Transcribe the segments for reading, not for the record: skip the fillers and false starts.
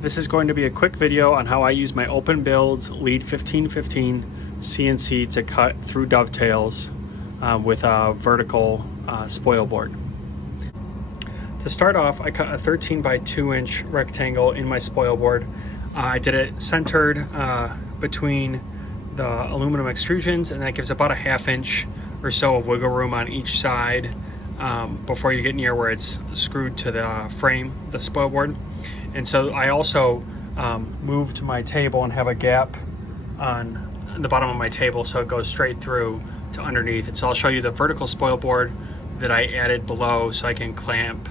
This is going to be a quick video on how I use my Openbuilds LEAD 1515 CNC to cut through dovetails with a vertical spoil board. To start off, I cut a 13 by 2 inch rectangle in my spoil board. I did it centered between the aluminum extrusions, and that gives about a 1/2 inch or so of wiggle room on each side before you get near where it's screwed to the frame, the spoil board. And so I also moved my table and have a gap on the bottom of my table so it goes straight through to underneath. And so I'll show you the vertical spoil board that I added below so I can clamp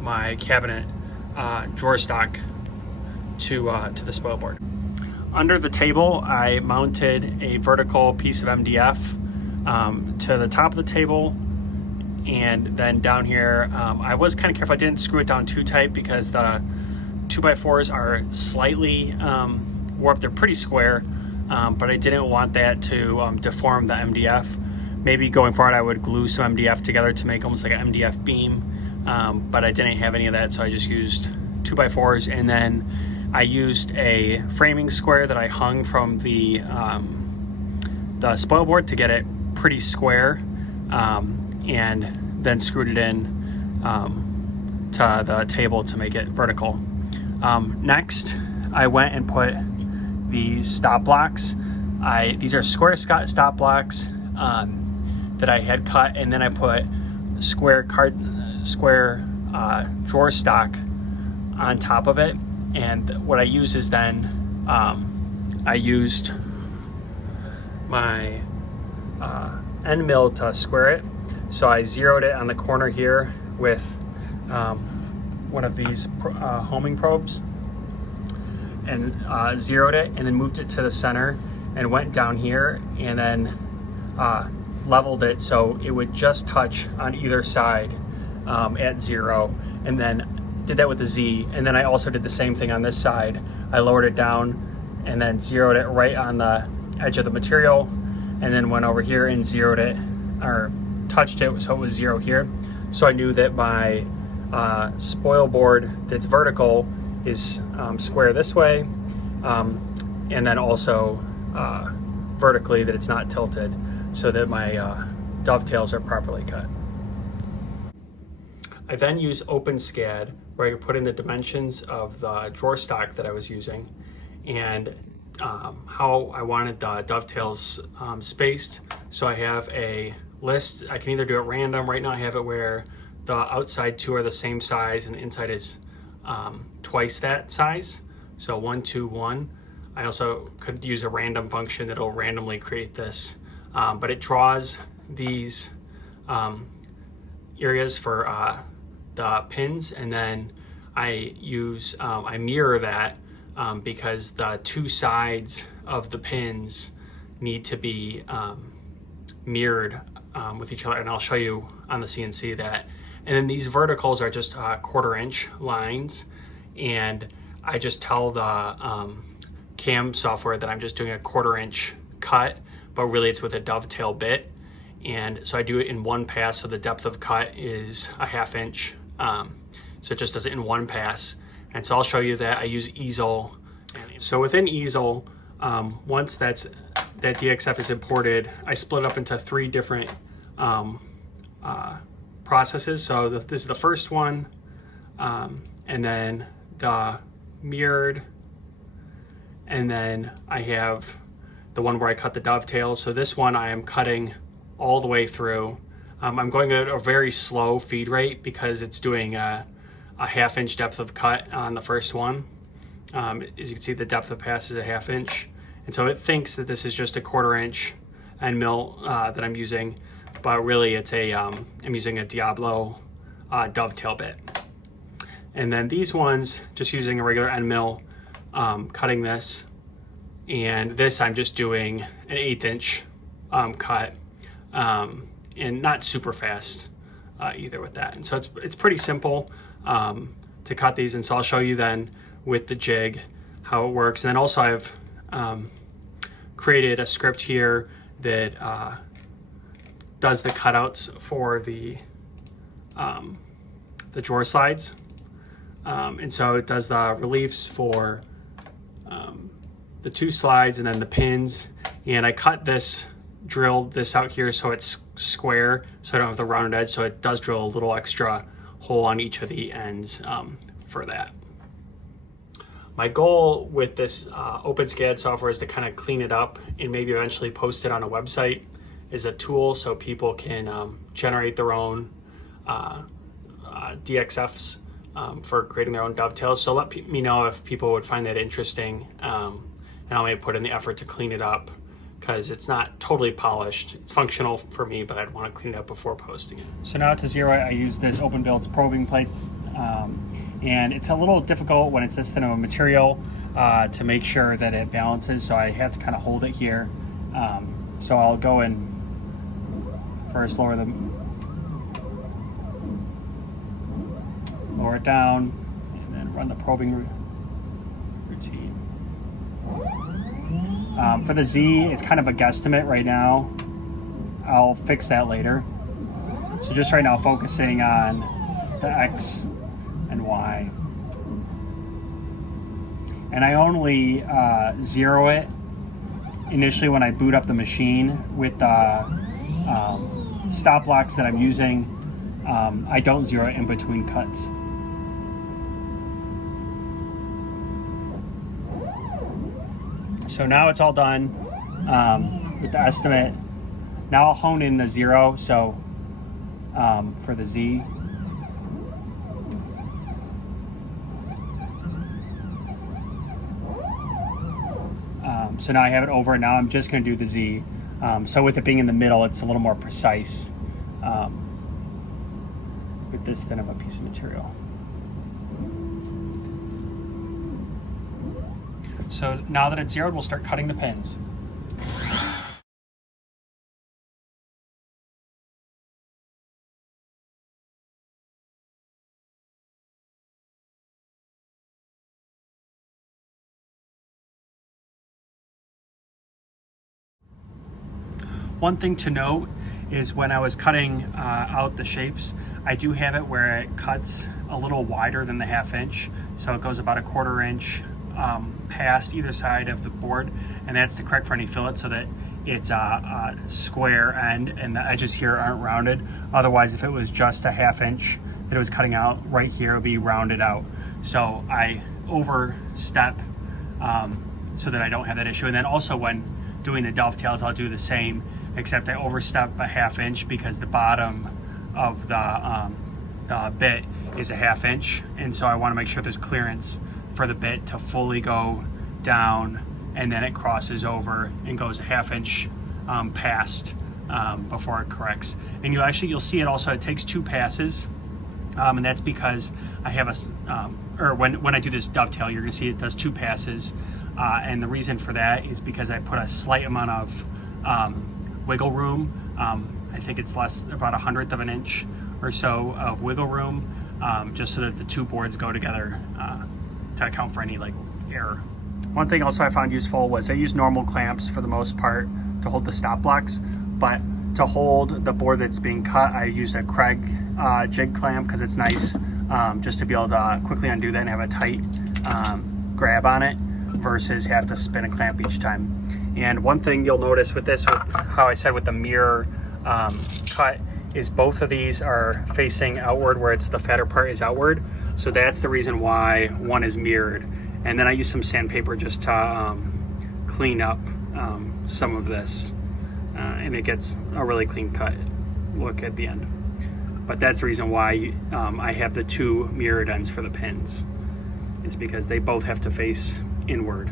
my cabinet drawer stock to the spoil board. Under the table, I mounted a vertical piece of MDF to the top of the table. And then down here, I was kind of careful. I didn't screw it down too tight because the 2x4s are slightly warped. They're pretty square, but I didn't want that to deform the MDF. Maybe going forward, I would glue some MDF together to make almost like an MDF beam, but I didn't have any of that, so I just used 2x4s. And then I used a framing square that I hung from the spoil board to get it pretty square. And then screwed it in to the table to make it vertical. Next, I went and put these stop blocks. These are square stop blocks that I had cut, and then I put square drawer stock on top of it. And what I use is then I used my end mill to square it. So I zeroed it on the corner here with one of these homing probes and zeroed it, and then moved it to the center and went down here and then leveled it so it would just touch on either side at 0, and then did that with the Z. And then I also did the same thing on this side. I lowered it down and then zeroed it right on the edge of the material, and then went over here and zeroed it, or touched it so it was 0 here. So I knew that my spoil board that's vertical is square this way, and then also vertically that it's not tilted, so that my dovetails are properly cut. I then use OpenSCAD, where I put in the dimensions of the drawer stock that I was using and how I wanted the dovetails spaced. So I have a list. I can either do it random. Right now I have it where the outside two are the same size and the inside is twice that size. So 1, 2, 1. I also could use a random function that'll randomly create this, but it draws these areas for the pins, and then I mirror that because the two sides of the pins need to be mirrored with each other, and I'll show you on the CNC that. And then these verticals are just 1/4 inch lines, and I just tell the CAM software that I'm just doing a 1/4 inch cut, but really it's with a dovetail bit. And so I do it in one pass, so the depth of cut is a 1/2 inch. So it just does it in one pass. And so I'll show you that I use easel. So within easel, once that DXF is imported, I split up into 3 different processes. So this is the first one, and then the mirrored, and then I have the one where I cut the dovetails. So this one I am cutting all the way through. I'm going at a very slow feed rate because it's doing a 1/2 inch depth of cut on the first one. As you can see, the depth of pass is a 1/2 inch. And so it thinks that this is just a 1/4 inch end mill that I'm using, but really it's I'm using a Diablo dovetail bit. And then these ones, just using a regular end mill, cutting this. And this I'm just doing an 1/8 inch cut, and not super fast either with that. And so it's pretty simple to cut these. And so I'll show you then with the jig how it works. And then also I've created a script here that does the cutouts for the drawer slides. And so it does the reliefs for the 2 slides and then the pins. And I cut this, drilled this out here so it's square, so I don't have the rounded edge, so it does drill a little extra hole on each of the ends for that. My goal with this OpenSCAD software is to kind of clean it up and maybe eventually post it on a website as a tool so people can generate their own DXFs for creating their own dovetails. So let me know if people would find that interesting, and I'll maybe put in the effort to clean it up, because it's not totally polished. It's functional for me, but I'd want to clean it up before posting it. So now to zero it, I use this Openbuilds probing plate, and it's a little difficult when it's this thin of a material to make sure that it balances, so I have to kind of hold it here. So I'll go and first lower it down, and then run the probing routine. For the Z, it's kind of a guesstimate right now. I'll fix that later. So just right now, focusing on the X and Y. And I only zero it initially when I boot up the machine with the stop blocks that I'm using. I don't zero it in between cuts. So now it's all done with the estimate. Now I'll hone in the zero, so for the Z. So now I have it over, now I'm just going to do the Z. So with it being in the middle, it's a little more precise with this thin of a piece of material. So now that it's zeroed, we'll start cutting the pins. One thing to note is when I was cutting out the shapes, I do have it where it cuts a little wider than the 1/2 inch. So it goes about a 1/4 inch past either side of the board, and that's to correct for any fillet so that it's a square end and the edges here aren't rounded. Otherwise, if it was just a 1/2 inch that it was cutting out right here, it would be rounded out. So I overstep so that I don't have that issue. And then also when doing the dovetails, I'll do the same, except I overstep a 1/2 inch because the bottom of the bit is a 1/2 inch, and so I want to make sure there's clearance for the bit to fully go down, and then it crosses over and goes a 1/2 inch past before it corrects. And you'll see it also, it takes 2 passes, and that's because I have when I do this dovetail, you're gonna see it does 2 passes, and the reason for that is because I put a slight amount of wiggle room. I think it's about 1/100 of an inch or so of wiggle room, just so that the 2 boards go together to account for any error. One thing also I found useful was I use normal clamps for the most part to hold the stop blocks, but to hold the board that's being cut, I used a Craig jig clamp because it's nice just to be able to quickly undo that and have a tight grab on it versus have to spin a clamp each time. And one thing you'll notice with this, with how I said with the mirror cut, is both of these are facing outward, where it's the fatter part is outward. So that's the reason why one is mirrored. And then I use some sandpaper just to clean up some of this, and it gets a really clean cut look at the end. But that's the reason why I have the 2 mirrored ends for the pins, is because they both have to face inward,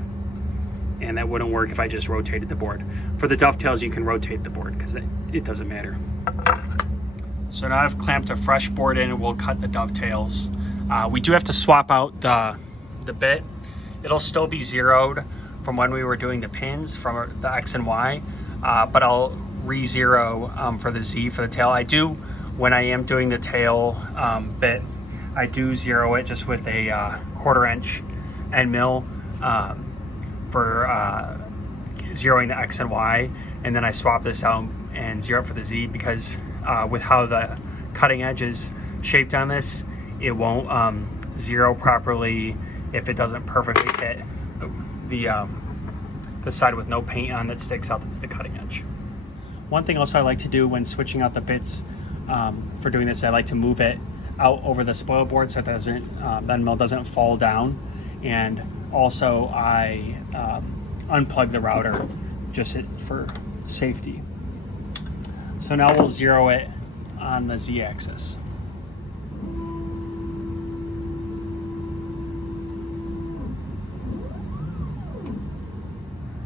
and that wouldn't work if I just rotated the board. For the dovetails, you can rotate the board because it doesn't matter. So now I've clamped a fresh board in, and we'll cut the dovetails. We do have to swap out the bit. It'll still be zeroed from when we were doing the pins from the X and Y, but I'll re-zero for the Z for the tail. I do, when I am doing the tail bit, I do zero it just with a 1/4 inch end mill for zeroing the X and Y, and then I swap this out and zero it for the Z, because with how the cutting edge is shaped on this, it won't zero properly if it doesn't perfectly hit the side with no paint on that sticks out, that's the cutting edge. One thing also I like to do when switching out the bits for doing this, I like to move it out over the spoil board so it doesn't, the end mill doesn't fall down. And also I unplug the router just for safety. So now we'll zero it on the Z-axis.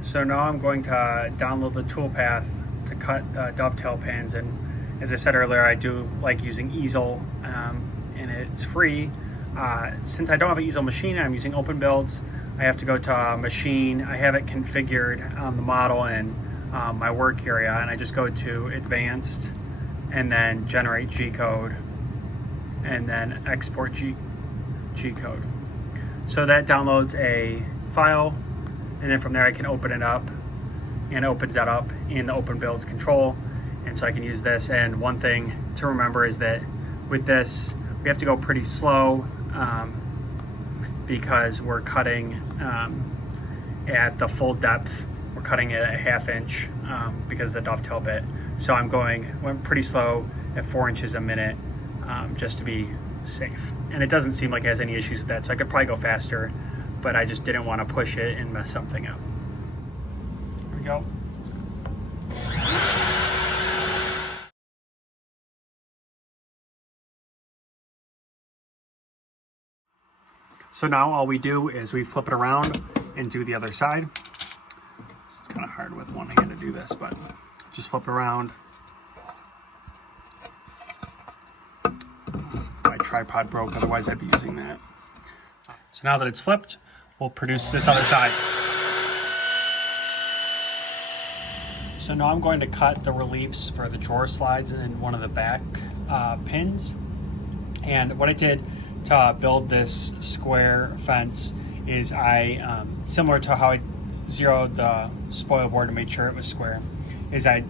So now I'm going to download the Toolpath to cut dovetail pins, and as I said earlier, I do like using easel, and it's free. Since I don't have an easel machine, I'm using Openbuilds. I have to go to a machine. I have it configured on the model in my work area, and I just go to Advanced and then Generate G-code and then Export G-code. So that downloads a file, and then from there I can open it up, and it opens that up in the Openbuilds control, and so I can use this. And one thing to remember is that with this we have to go pretty slow because we're cutting at the full depth. We're cutting it at a 1/2 inch because of the dovetail bit. So went pretty slow at 4 inches a minute just to be safe. And it doesn't seem like it has any issues with that, so I could probably go faster, but I just didn't want to push it and mess something up. Here we go. So now all we do is we flip it around and do the other side. It's kind of hard with one hand to do this, but just flip it around. My tripod broke, otherwise I'd be using that. So now that it's flipped, we'll produce this other side. So now I'm going to cut the reliefs for the drawer slides in one of the back pins. And what I did to build this square fence is I, similar to how I zeroed the spoil board to make sure it was square, is I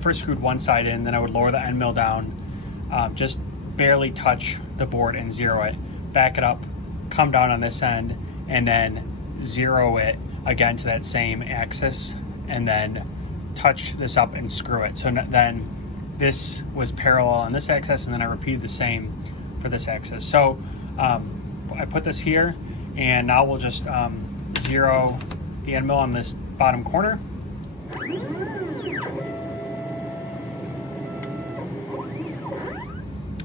first screwed one side in, then I would lower the end mill down, just barely touch the board and zero it, back it up, come down on this end, and then zero it again to that same axis, and then touch this up and screw it. So then this was parallel on this axis, and then I repeated the same for this axis. So I put this here, and now we'll just zero the end mill on this bottom corner.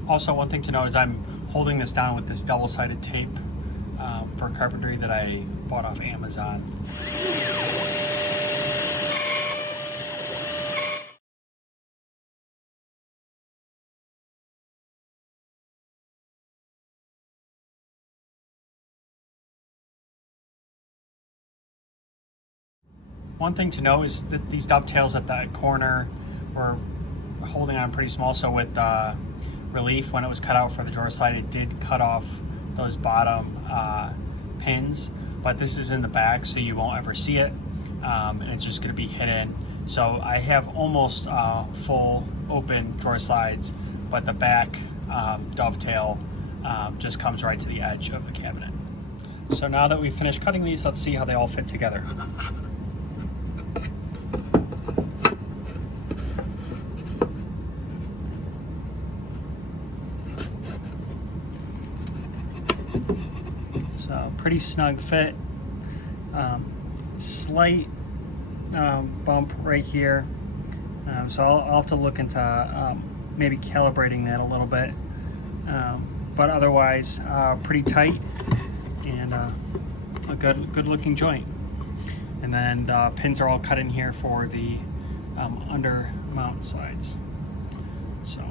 Also, one thing to note is I'm holding this down with this double-sided tape for carpentry that I bought off Amazon. One thing to know is that these dovetails at that corner were holding on pretty small, so with relief, when it was cut out for the drawer slide, it did cut off those bottom pins, but this is in the back, so you won't ever see it, and it's just going to be hidden. So I have almost full open drawer slides, but the back dovetail just comes right to the edge of the cabinet. So now that we've finished cutting these, let's see how they all fit together. So pretty snug fit, slight bump right here, so I'll have to look into maybe calibrating that a little bit, but otherwise pretty tight and a good looking joint. And then the pins are all cut in here for the under mount sides. So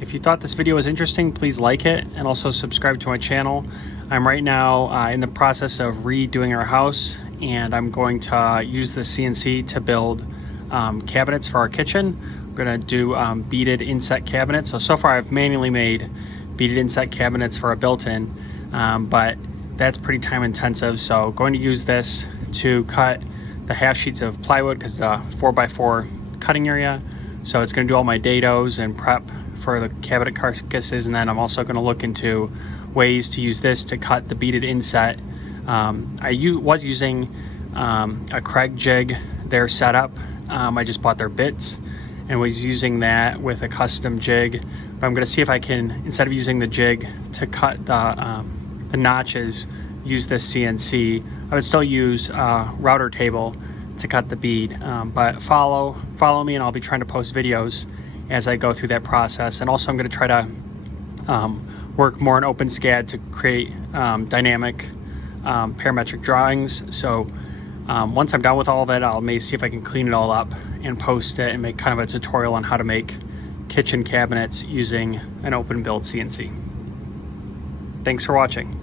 if you thought this video was interesting, please like it and also subscribe to my channel. I'm right now in the process of redoing our house, and I'm going to use the CNC to build cabinets for our kitchen. We're gonna do beaded inset cabinets. So far I've manually made beaded inset cabinets for a built-in, but that's pretty time intensive. So going to use this to cut the half sheets of plywood because it's a 4x4 cutting area. So it's going to do all my dados and prep for the cabinet carcasses, and then I'm also going to look into ways to use this to cut the beaded inset. I was using a Craig jig, their setup. I just bought their bits and was using that with a custom jig. But I'm going to see if I can, instead of using the jig to cut the notches, use this CNC. I would still use a router table to cut the bead, but follow me, and I'll be trying to post videos as I go through that process. And also I'm going to try to work more in OpenSCAD to create dynamic parametric drawings. So once I'm done with all of it, I'll maybe see if I can clean it all up and post it and make kind of a tutorial on how to make kitchen cabinets using an Openbuilds CNC. Thanks for watching.